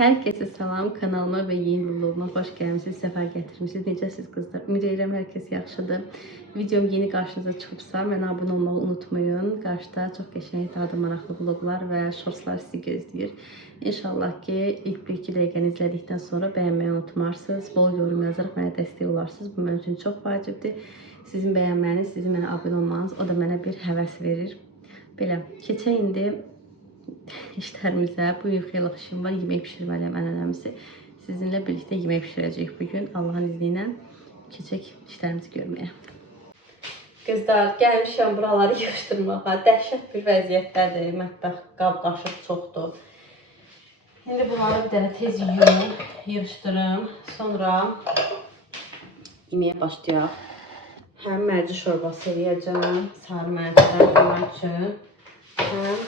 Herkese salam, kanalıma ve yeni vloguma hoş gəlmişsiniz, səfər gətirmişsiniz. Necəsiz qızlar? Ümid edirəm hər kəs yaxşıdır. Videom yeni qarşınıza çıxıbsa, mənə abunə olmağı unutmayın. Qarşıda çox qəşəng, dadı maraqlı vloglar və shortslar sizi gözləyir. İnşallah ki, ilk 1-2 dəqiqəni izlədikdən sonra bəyənməyi unutmarsınız. Bol yorum yazaraq mənə dəstək olarsınız. Bu mənim üçün çox vacibdir. Sizin bəyənməniz, sizin mənə abunə olmanız, o da mənə bir həvəs verir. Belə, keçək indi işlərimizə. Bu gün xeyli işim var. Yemək pişirməliyəm ən önəmlisi. Sizinlə birlikdə yemək pişirəcəyik bugün. Allahın izni ilə keçək işlərimizi görməyə. Qızlar, gəlmişəm buraları yığışdırmağa. Dəhşət bir vəziyyətdədir. Mətbəx, qab, qaşıq çoxdur. İndi bunları bir dənə tez yığışdırım. Sonra yeməyə başlayaq. Həm mərci şorbası eləyəcəm. Sarı mərcilər bunlar üçün. Həm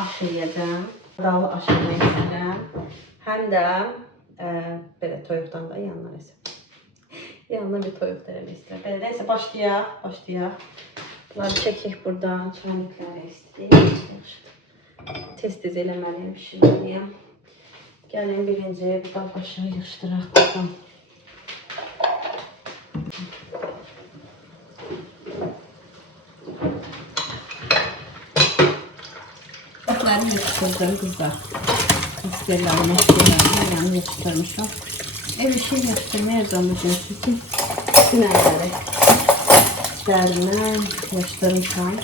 aş eləyəcəm. Dalı aş eləmək istəyirəm. Həm də belə toyuqdan da yanına nəsə. Yanına bir toyuq da eləmək istəyirəm. Belə neysə başlayaq. Bunları çəkək buradan. Çaynikləri istəyək. Tez-tez eləməliyəm, pişirməliyəm. Gəlin birinci bu qab qaşığı yığışdıraq buradan. Qaplarını yığışdırdım qızlar. Askerlərimi, maskerlərimi yığışdırmışam. Ev işi yığışdırmayacağım bugün. Çünki dünənləri dərindən yığışdırmışam.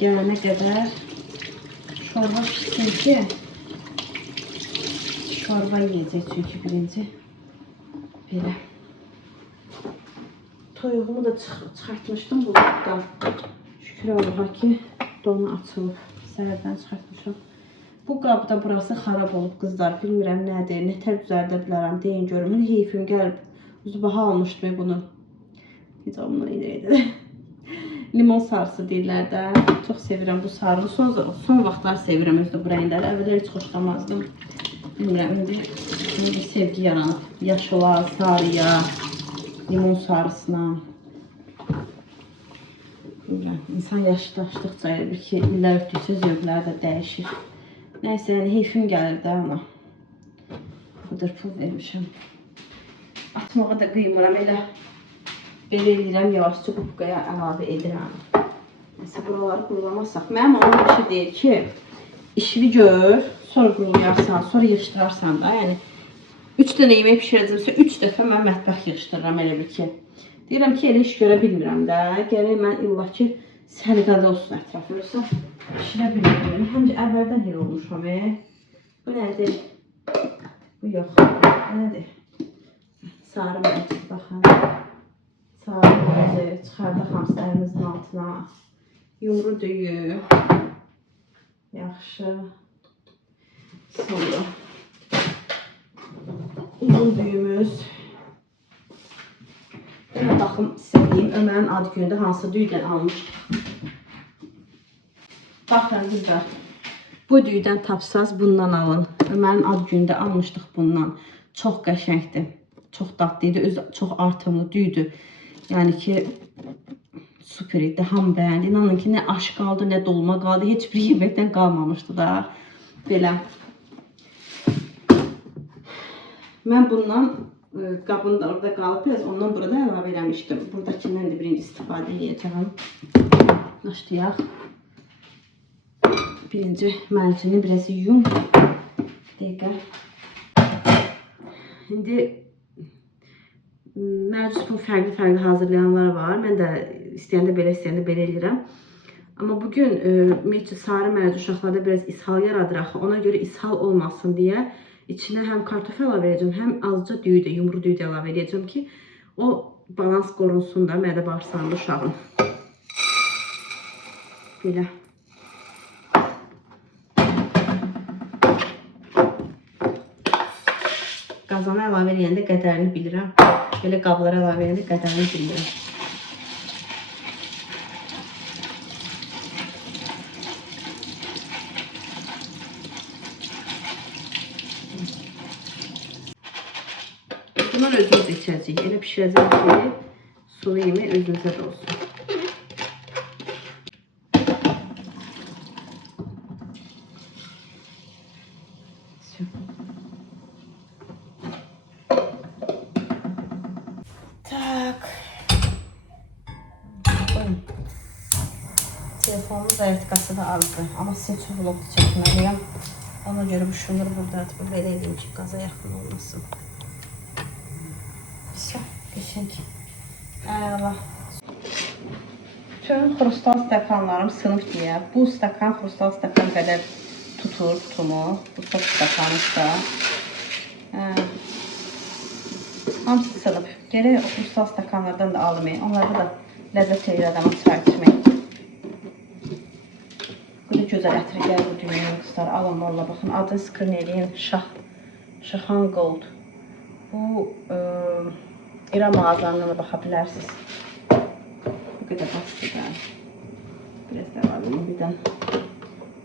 Gələnə qədər şorba pişsin ki, şorba yiyəcək çünki birinci. Belə. Toyuğumu da çıxartmışdım bulutdan. Şükür Allah'a ki, donu açılıb. Səhərdən çıxartmışam. Bu qabda burası xarab olub qızlar. Bilmirəm nədir, nətər düzəldə bilərəm, deyin görüm. Heyfim gəlib. Baha almışdım bunu. Heç onunla idirəydi. Limon sarısı deyirlər də. Çox sevirəm bu sarını. Son vaxtlar sevirəm özdə bu rəngləri. Əvvəllər heç xoşlamazdım. Bilmirəm, indi bir sevgi yaranıb. Yaşıla, sarıya, limon sarısına. Bilmirəm, insan yaşlaşdıqca bir ki, illər ötdükcə zövqləri də dəyişir. Nəysə, yəni heyfim gəlir də ona. Bu qədər pul vermişəm. Atmağa da qıymıram elə. Belə edirəm, yavaşca qubqaya əlavə edirəm. Nəsə, buraları qurulamazsaq. Mənim onun işi deyir ki, işini gör, sonra qurulayarsan, sonra yığışdırarsan da. Yəni, 3 dənə yemək pişirəcəmsə, 3 dəfə mən mətbəx yığışdırıram elə bir ki. Deyirəm ki, elə iş görə bilmirəm də. Gərək mən illa ki, səliqədə olsun ətrafı. Yoxsa pişirə bilmirəm. Həmcə əvvəldən elə olmuşam. Bu nədir? Bu yox. Bu nədir? Sarı mərci, baxın. Sarı mərci çıxardıq hamslarımızın altına. Yumru düyü. Yaxşı. Sonra uzun düyümüz. Yenə baxım sizə deyim, Ömərin ad günündə hansı düyüdən almışdıq. Baxın qızlar. Bu düyüdən tapsaz bundan alın. Ömərin ad günündə almışdıq bundan. Çox qəşəngdir. Çox dadlıydı. Özü çox artımlı düyüdür. Yəni ki, super idi. Hamı bəyəndi. İnanın ki, nə aş qaldı, nə dolma qaldı. Heç bir yeməkdən qalmamışdı da. Belə. Mən bundan qabını da orada qalıb biraz ondan burada əlavə eləmişdim. Buradakindən də birinci istifadə edəcəm. Başlayaq. Birinci mərcini biraz yuyum. Dəqiqə. İndi mərci bu fərqli hazırlayanlar var. Mən də istəyəndə belə eləyirəm. Amma bugün sarı mərci uşaqlarda biraz ishal yaradır axı. Ona görə ishal olmasın deyə içinə həm kartof əlavə edəcəm, həm azca düyü də, yumru düyü də əlavə edəcəm ki, o balans qorunsun da mədə bağırsağında uşağın. Belə. Qazana əlavə eləyəndə qədərini bilirəm. Belə qablara əlavə edib qədərini bilmirəm. Bunlar özümüz içəcəyik. Elə pişirəcək ki, sulu yemək özümüzə də olsun. Telefonun zayıflıqası da azdır. Amma sizin çox vlog çəkməliyəm. Ona görə bu şunları burada atıp belə edeyim ki, qaza yaxın olmasın. Qəşəng. Əla. Bütün xrustal stəkanlarım sınıb deyə. Bu stəkan xrustal stəkan qədər tutur tutumu. Bu çox stəkanıqda. Hamısı sınıb. Gərək o xrustal stəkanlardan da almayın. Onlarda da ləzzət verir adama çay içmək. Bu da gözəl ətri gəlir bu dünyaya qızlar. Alın valla baxın. Adı skrin eləyin. Şahan Gold. Bu İran mağazalarından da baxa bilərsiniz. Bu qədər bastıdan. Biraz da var bunu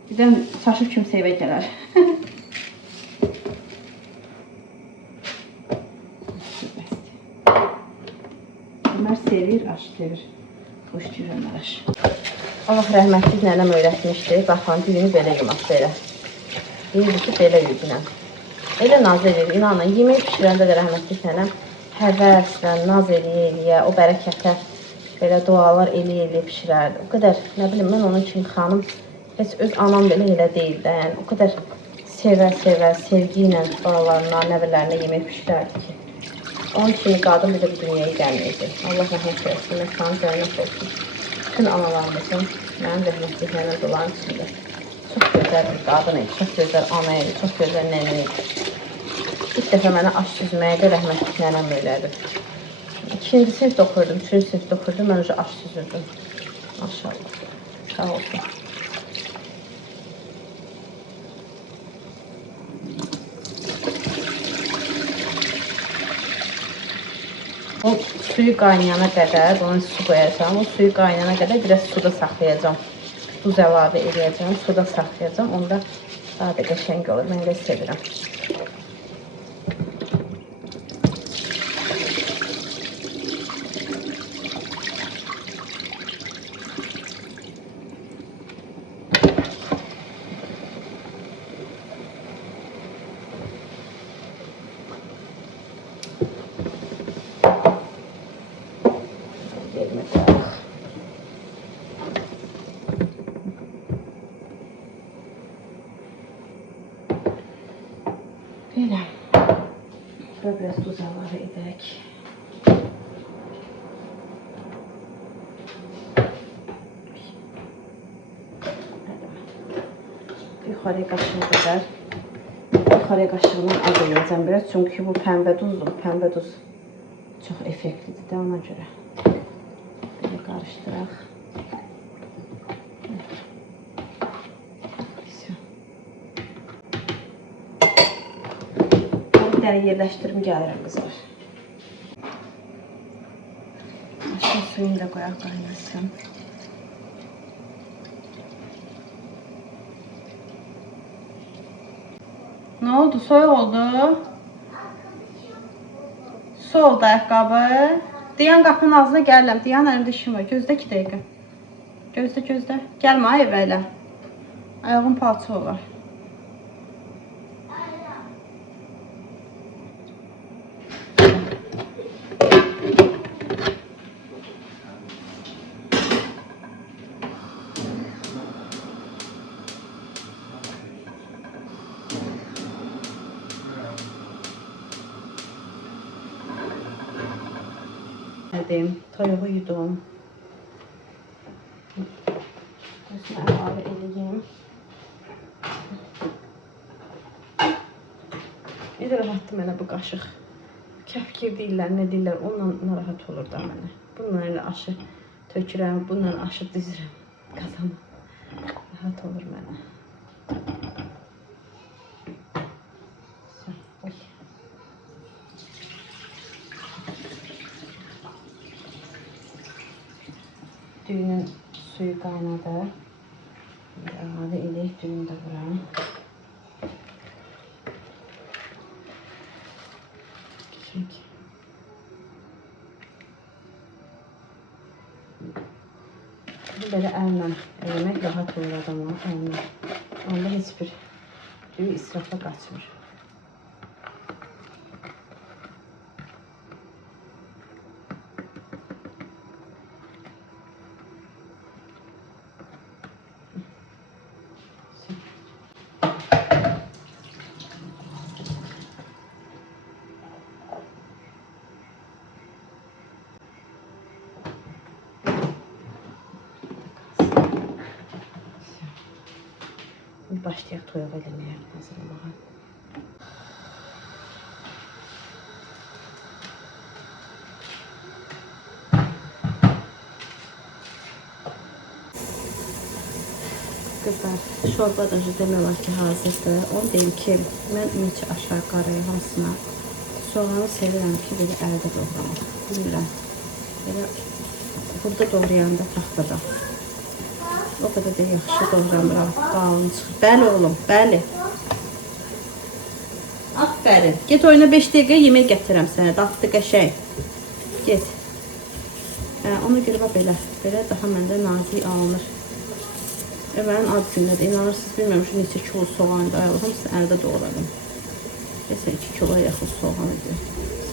birdən çaşıb kimsə evə gələr. Ömər sevir, aş sevir. Xoş deyir Ömər aş. Allah rəhmətli nənəm öyrətmişdi. Baxan düyünü belə yumaq, belə. Deyirdi ki, belə yuyunam. Elə naz edir, inanın. Yemək pişirəndə də rəhmətli nənəm həvəslə, naz eləyə, o bərəkətə belə dualar eləyə pişirərdi. O qədər, nə bilim, mən onun kimi xanım heç öz anam belə elə deyildi. Yəni, o qədər sevə, sevgi ilə balalarına, nəvələrinə yemək pişirərdi ki. Onun kimi qadın bir də bu dünyaya gəlməyəcək. Allah rəhmət eləsin, məkanı cənnət olsun. Bütün analarımızın, mənim rəhmətliklərinə dolan içində. Çox gözəl bir qadın idi, çox gözəl ana idi, çox gözəl nənə idi. İlk dəfə mənə aş süzməyə də rəhmətlik nənəm öyrədi. 2-ci sinifdə oxurdum, 3-cü sinifdə oxurdum, mən aş süzürdüm. Maşallah, sağ olsun. O suyu qaynayana qədər, ona su qoyacağım. O suyu qaynayana qədər biraz suda saxlayacağım. Duz əlavə edəcəm, suda saxlayacağım. Onda daha da qəşəng olur. Mən də sevirəm. Belə. Burada biraz duz əlavə edək. Yuxarıya qaşığı qədər. Yuxarıya qaşığından az eləyəcəm biraz. Çünki bu pəmbə duzdur. Pəmbə duz çox effektlidir də ona görə. Belə qarışdıraq. Bir dənə yerləşdirim gəlirəm qızlar. Aşkın suyunu da qoyaq qaynasın. Nə oldu? Soyuq oldu. Su oldu ayaqqabı. Dayan qapının ağzına gəlirəm. Dayan əlimdə işim var. Gözlə 2 dəqiqə. Gözlə. Gəlmə evə elə. Ayağım palçıq olar. Toyuğu yudum. Özünə əlavə edeyim. Bir rahatdır mənə bu qaşıq. Kəfkir deyirlər, nə deyirlər, onunla narahat olur da mənə. Bununla elə aşı tökürəm, bununla aşı dizirəm qazana. Rahat olur mənə. Düyünün suyu qaynadı. Əlavə edək düyünü də bura. Bu belə əllə eləmək rahat olur adama, əllə. Onda heç bir düyü israfa qaçmır. Başlayaq toyuq eləməyə, hazırlamağa. Qızlar, şorba da demək olar ki, hazırdır. Onu deyim ki, mən ümumiyyətlə aşağı qaraya hamısına soğanı sevirəm ki, belə əldə doğramaq. Bilmirəm. Belə burada doğrayanda taxtada. O kadar da yaxşı doğramıram. Qalın çıxır. Bəli oğlum, bəli. Aferin. Get oyuna 5 dəqiqə yemək gətirəm sənə. Dadlı qəşəng. Get. Ona görə belə. Belə daha məndə nazik alınır. Mənim ad gündə də inanırsınız, bilmirəm şu neçə kilo soğan da hamısını əldə doğradım. Mesela 2 kiloya yaxın soğan idi.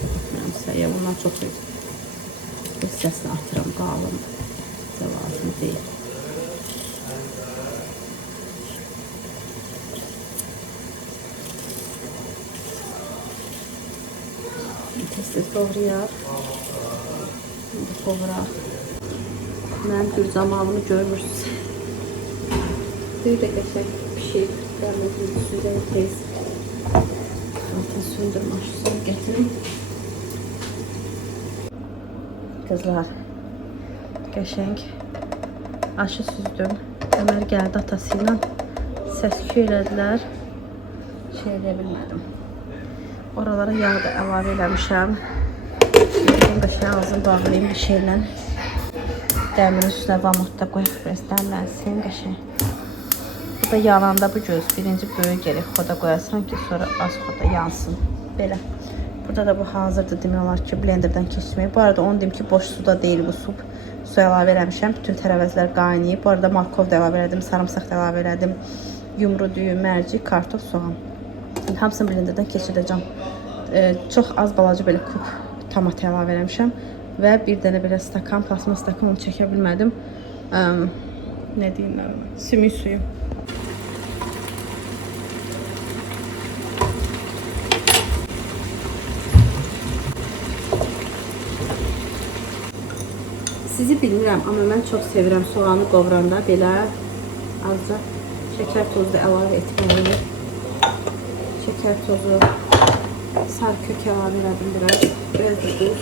Baxmıramsa, ya bundan çox idi. Hissəsini atıram, qalın. Bizə lazım deyil. Tez doğrayar. Şimdi qovuraq. Mənim gülcamalımı görmürsünüz. Bir də qəşəng pişir. Qərməzin üstündə tez. Altını söndürüm, aşısını gətirin. Qızlar, qəşəng aşı süzdüm. Ömər gəldi atası ilə. Səs-küy elədilər. Şey eləyə bilmədim. Oralara yağ da əlavə eləmişəm. Bunu da şey ağzını bağlayayım bir şeylə. Dəmirin üstünə vamutda qoyaq, biraz dəmlənsin qəşəng. Bu da yananda bu göz. Birinci böyük gerək xoda qoyasan ki, sonra az xoda yansın. Belə. Burada da bu hazırdır demək olar ki, blenderdən keçməyi. Bu arada onu deyim ki, boş suda deyil bu sup. Su əlavə eləmişəm. Bütün tərəvəzlər qaynayıb. Bu arada markov da əlavə elədim, sarımsaq da əlavə elədim. Yumru, düyü, mərci, kartof, soğan. Hamısını blenderdən keçirəcəm. Çox az balaca belə kub tomat əlavə eləmişəm və bir dənə belə stakan, plasmas stakan, onu çəkə bilmədim. Nə deyim, sümük suyu. Sizi bilmirəm, amma mən çox sevirəm soğanı qovuranda belə azca şəkər tozu da əlavə etməyi. Şeker tozu, sarı kök əlavə elədim biraz da duz.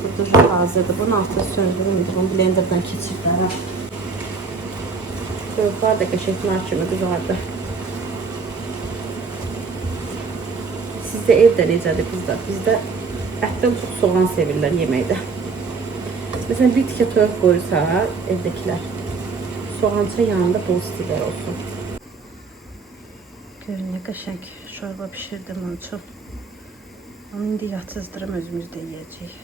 Burada hazırdır. Bunun altını söndürüm. Bunu blenderdan keçirdim. Toyuqlar da qəşənglər kimi qızardı. Sizdə evdə necədir qızlar? Bizdə ətdən çox soğan sevirlər yeməkdə. Məsələn, bir tikə toyuq qoyursa evdəkilər, soğança yanında bol stiver olsun. Görün nə qəşəng şorba pişirdim onun üçün. Onu indi yatsızdırım, özümüzdə yiyəcəyik.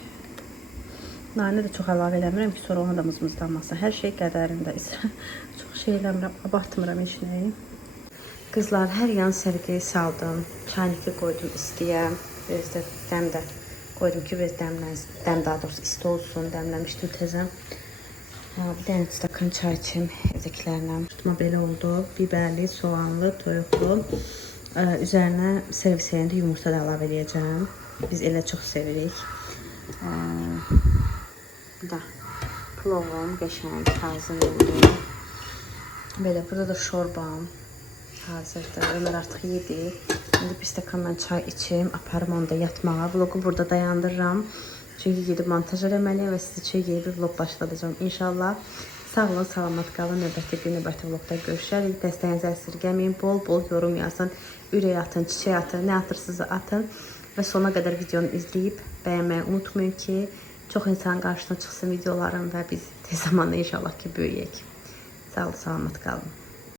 Nanə də çox əlavə eləmirəm ki, sonra onu da mızmızlanmasın. Hər şey qədərində. Çox şey eləmirəm, abartmıram heç nəyi. Qızlar, hər yan sərgiyə saldım. Çaynikə qoydum istiyə. Biraz da dəm də qoydum ki, biraz dəm daha doğrusu isti olsun. Dəmləmişdim tezən. Bir dənə stakan çay içim evdəkilərlə. Tutma belə oldu. Biberli, soğanlı, toyuqlu. Üzərinə servis eləyəndə yumurta da əlavə edəcəm. Biz elə çox sevirik. Da plovum qəşəng hazır oldu. Belə burada da şorbam hazırdır. Ömər artıq yedi. İndi bir stakan mən çay içim, aparım onu da yatmağa. Vlogu burada dayandırıram. Çünki gedib montaj eləməliyəm və sizi üçün yeni bir vlog başladacağım inşallah. Sağ olun, salamat qalın. Növbəti vlogda görüşərik. Dəstəyinizi əsirgəməyin. Bol yorum yazın. Ürək atın, çiçək atın, nə atırsınızsa atın. Və sona qədər videonu izləyib bəyənməyi unutmayın ki, çox insanın qarşısına çıxsın videolarım və biz tez zamanda inşallah ki böyüyək. Sağ ol, salamat qalın.